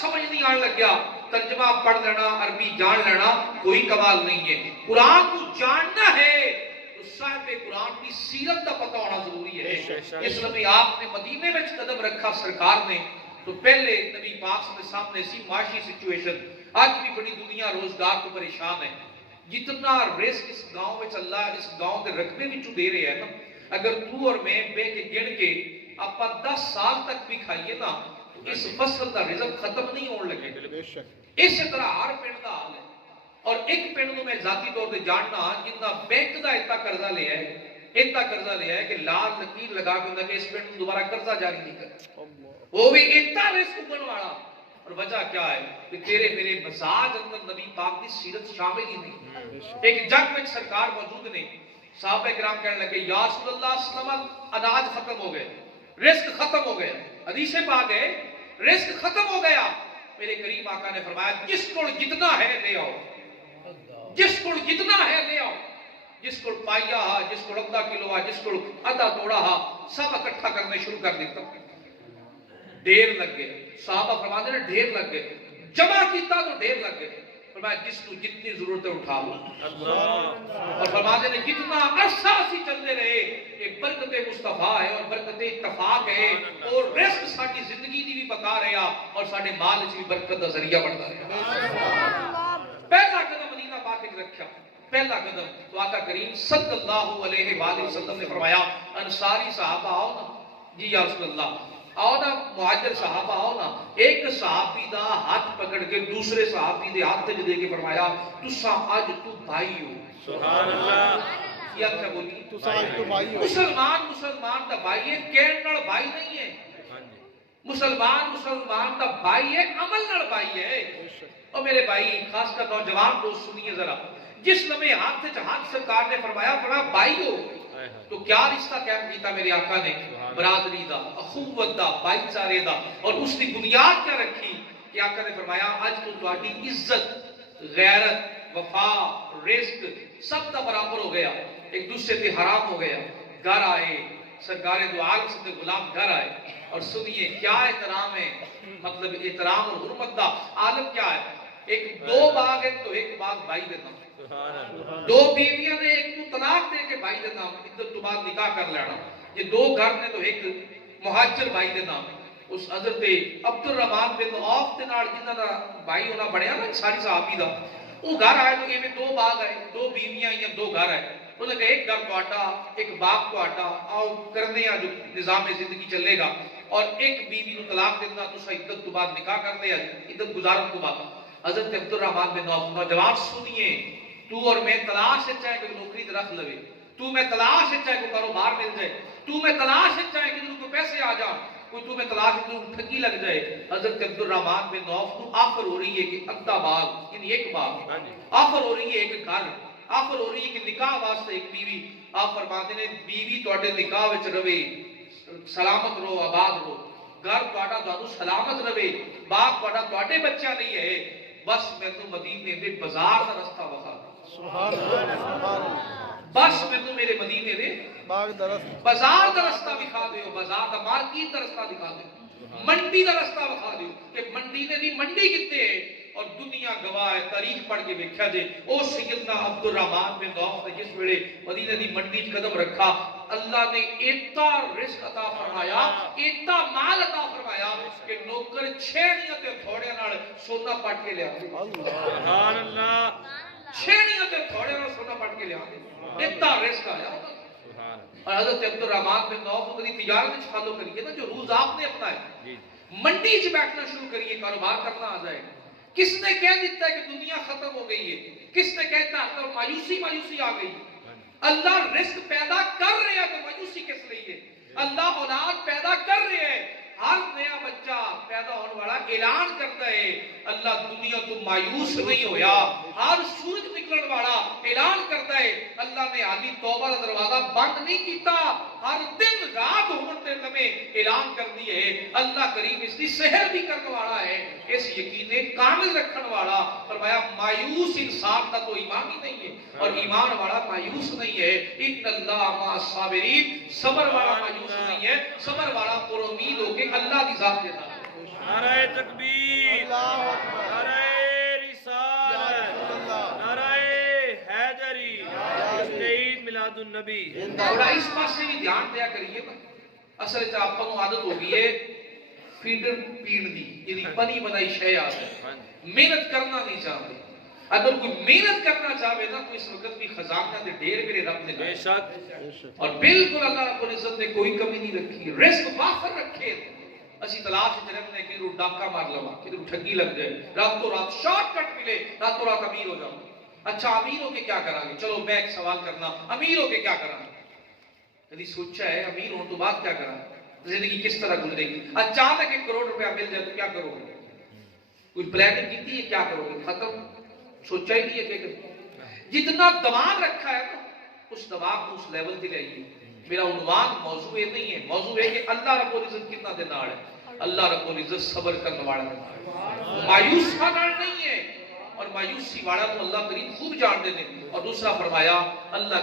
سمجھ نہیں آن لگ گیا ترجمہ پڑھ لینا عربی جان لینا کوئی کمال نہیں ہے. قرآن کو جاننا ہے تو صاحب قرآن کی سیرت کا پتہ ہونا ضروری ہے. اس لیے آپ نے مدینے میں قدم رکھا سرکار نے تو پہلے نبی پاک کے سامنے سی معاشی سچویشن. آج بھی بڑی دنیا روزگار کو پریشان ہے. جتنا رزق اس گاؤں میں چل رہا ہے اس گاؤں کے رقبے بھی دے رہے ہیں نا, اگر تو اور میں بے کے گن کے آپ 10 سال تک بھی کھائیے نا اس فصل کا رزق ختم نہیں ہونے لگے. اس طرح ہر پنڈ کا حال ہے. اور ایک پنڈ میں ذاتی طور سے جاننا جنہ بینک کا اتنا قرضہ لیا ہے کہ لال لکیر لگا کے کہ اس پنڈ دوبارہ قرضہ جاری نہیں کرتا, وہ بھی اتنا رزق اگن والا. اور وجہ کیا ہے کہ تیرے میرے مزاج اندر نبی پاک کی سیرت شامل ہی نہیں. ایک جنگ میں سرکار موجود نے, صحابہ کرام کہنے لگے یا رسول اللہ صلی اللہ علیہ وسلم اناج ختم ہو گئے, رزق ختم ہو گیا. حدیث پاک ہے رزق ختم ہو گیا. میرے کریم آقا نے فرمایا جس کو جتنا ہے لے آؤ, جس کو جتنا ہے لے آؤ. جس کو پائیا ہا, جس کو آدھا کلو ہا, جس کو آدھا توڑا ہا, سب اکٹھا کرنے شروع کر دیتا. ڈھیر لگ گئے. صحابہ فرماتے ہیں ڈھیر لگ گئے, جمع کیتا تو ڈھیر لگ گئے. فرمایا جس کو جتنی ضرورت ہے اٹھا لو. اور فرماتے ہیں جتنا عرصہ اسی چلتے رہے کہ برکت مصطفیٰ ہے اور برکت اتفاق ہے اور رزق ساری زندگی دی بھی بقا رہا اور سارے مال وچ بھی برکت کا ذریعہ بنتا رہا. پہلا قدم مدینہ پاک وچ رکھا, پہلا قدم تو آقا کریم صلی اللہ علیہ وآلہ وسلم نے فرمایا انصاری صحابہ آؤ نا. جی یا رسول اللہ آؤ نا. مہاجر صحابہ آؤ نا. ایک صحابی دا ہاتھ پکڑ کے دوسرے صحابی دے ہاتھ دے کے فرمایا تسا آج تو بھائی ہو. سبحان اللہ. کیا کیا بولی تسا آج تو بھائی ہو. مسلمان دا بھائی ہے, کہن نال بھائی نہیں ہے. مسلمان دا بھائی ہے, عمل نال بھائی ہے. اور میرے بھائی خاص کر نوجوان دوست سنیے ذرا, جس لمحے ہاتھ سرکار نے فرمایا بھائی ہو تو کیا رشتہ قائم کیتا میرے آقا نے؟ برادری دا, اخوت دا, بھائی چارے دا. اور اس کی بنیاد کیا رکھی کہ آقا نے فرمایا آج تو تہاڈی عزت غیرت وفا رزق سب دا برابر ہو گیا, ایک دوسرے تے حرام ہو گیا. گھر آئے سرکار دو عالم سے غلام گھر آئے اور سنیے کیا احترام ہے, مطلب احترام اور حرمت دا عالم کیا ہے. ایک دو باغ ہے تو ایک باغ بھائی دیتا, دو بیویاں نے ایک کو طلاق دے کے بھائی دیتا, عدت تو بعد نکاح کر لینا. یہ دو گھر نے تو ایک مہاجر بھائی دیتا. اس حضرت عبد الرحمن بن عوف دے نال جنہاں دا بھائی ہونا بڑھیا نا ساری صحابی دا, وہ گھر آئے تو یہ دو باغ آئے, دو بیویاں یا دو گھر آئے. انہوں نے کہا ایک گھر تہاڈا ایک باغ تہاڈا, آؤ کرنے ہیں جو نظام زندگی چلے گا. اور ایک بیوی نو طلاق دینا تسا عدت تو بعد نکاح کر لیا, عدت گزارن تو بعد. حضرت عبد الرحمن بن عوف نوجوان سنیے, تو اور میں تلاش ہے چاہے کوئی نوکری تے رکھ لوے, تو میں تلاش ہے چاہے کوئی کاروبار مل جائے, تو میں تلاش ہے چاہے کہ کوئی پیسے آ جائیں, کوئی تو میں تلاش ہے تو ٹھگی لگ جائے. حضرت عبد الرحمن بن عوف کو آفر ہو رہی ہے کہ اگتا باغ یعنی ایک باغ, آفر ہو رہی ہے ایک گھر, آفر ہو رہی ہے کہ نکاح واسطے ایک بیوی. آپ فرماتے ہیں بیوی تواڈے نکاح وچ رہے, سلامت رہو, آباد رہو, گھر تہاڈا تانوں سلامت رہے, باغ تہاڈا تواڈے بچیاں نہیں ہے, بس مینوں مدینے دے بازار دا رستہ وکھا دو. سبحان اللہ. بس مینوں میرے مدینے دے بازار دا رستہ دکھا دیو, بازار دا مارکیٹ دا رستہ دکھا دیو, منڈی دا رستہ دکھا دیو کہ منڈی نے دی منڈی کتے ہے. اور دنیا گواہ ہے, تاریخ پڑھ کے دیکھا جے او سیدنا عبد الرحمن بن عوف نے جس ویلے مدینے دی منڈی وچ قدم رکھا اللہ نے اتنا رزق عطا فرمایا, اتنا مال عطا فرمایا کہ نوکر چھیڑیاں تے تھوڑیاں نال سونا پٹ کے لیا. سبحان اللہ. چھیڑیاں تے تھوڑیاں نال سونا پٹ کے لیا, اتنا رزق آیا. اور حضرت عبد الرحمن بن عوف کی تجارت وچ فالو کریے نا جو روز آپ نے اپنایا, منڈی وچ بیٹھنا شروع کریے, کاروبار کرنا آ جائے. کس نے کہہ دیتا ہے کہ دنیا ختم ہو گئی ہے, کس نے کہتا ہے کہ مایوسی آ گئی. اللہ رزق پیدا کر رہے ہیں تو مایوسی کس لیے ہے. اللہ اولاد پیدا کر رہے ہیں, ہر نیا بچہ پیدا ہونے والا اعلان کرتا ہے اللہ دنیا تو مایوس نہیں ہویا. ہر سورج نکلن والا اعلان کرتا ہے اللہ نے حالی توبہ کا دروازہ بند نہیں کیتا, ہر دن رات ہوتے لمحے اعلان کر دیے اللہ کریم اس کی سحر بھی کرنے والا ہے, اس یقین کامل رکھن والا. فرمایا مایوس انسان کا تو ایمان ہی نہیں ہے, اور ایمان والا مایوس نہیں ہے. ان اللہ مع الصابرین, صبر والا مایوس نہیں ہے, صبر والا پر امید ہو کے اللہ کی ذات دیتا ہے. نعرہ تکبیر. میلاد النبی تھوڑا اس پاسے بھی دھیان دیا کریے نا. اصل وچ آپ کو عادت ہو گئی ہے فیڈر پیڑ دی جی بنی بنائی شے آ ہے. محنت کرنا نہیں چاہتے. اگر کوئی محنت کرنا چاہے نا تو اس وقت بھی خزانہ دے ڈھیر میرے رب نے بے شک اور بالکل اللہ رب العزت نے کوئی کمی نہیں رکھی. رزق وافر رکھے. اسی تلاش وچ رہنے کہ رو ڈاکہ مار لواں کہ ٹھگی لگ جائے راتوں رات شارٹ کٹ ملے راتوں رات امیر ہو جاؤں. اچھا امیر ہو کے کیا کریں گے؟ چلو میں ایک سوال کرنا امیر ہو کے کیا کریں گے؟ کبھی سوچا ہے امیر ہونے تو بعد کیا کریں؟ زندگی کس طرح گزرے گی؟ اچانک 1 کروڑ روپیہ مل جائے تو کیا کرو گے؟ کوئی پلاننگ کی ہے؟ کیا کرو گے؟ ختم. سوچا ہی نہیں ہے کہ جتنا دماغ رکھا ہے نا اس دماغ کو اس لیول پہ لے آئیے. میرا عنوان موضوع یہ نہیں ہے. موضوع ہے کہ اللہ رب العزت کتنا دے نال ہے. اللہ رب العزت صبر کرنے والا ہے. مایوس کا نال نہیں ہے اور مایوسی والا تو اللہ کریم خوب جان دے. اور دوسرا فرمایا اللہ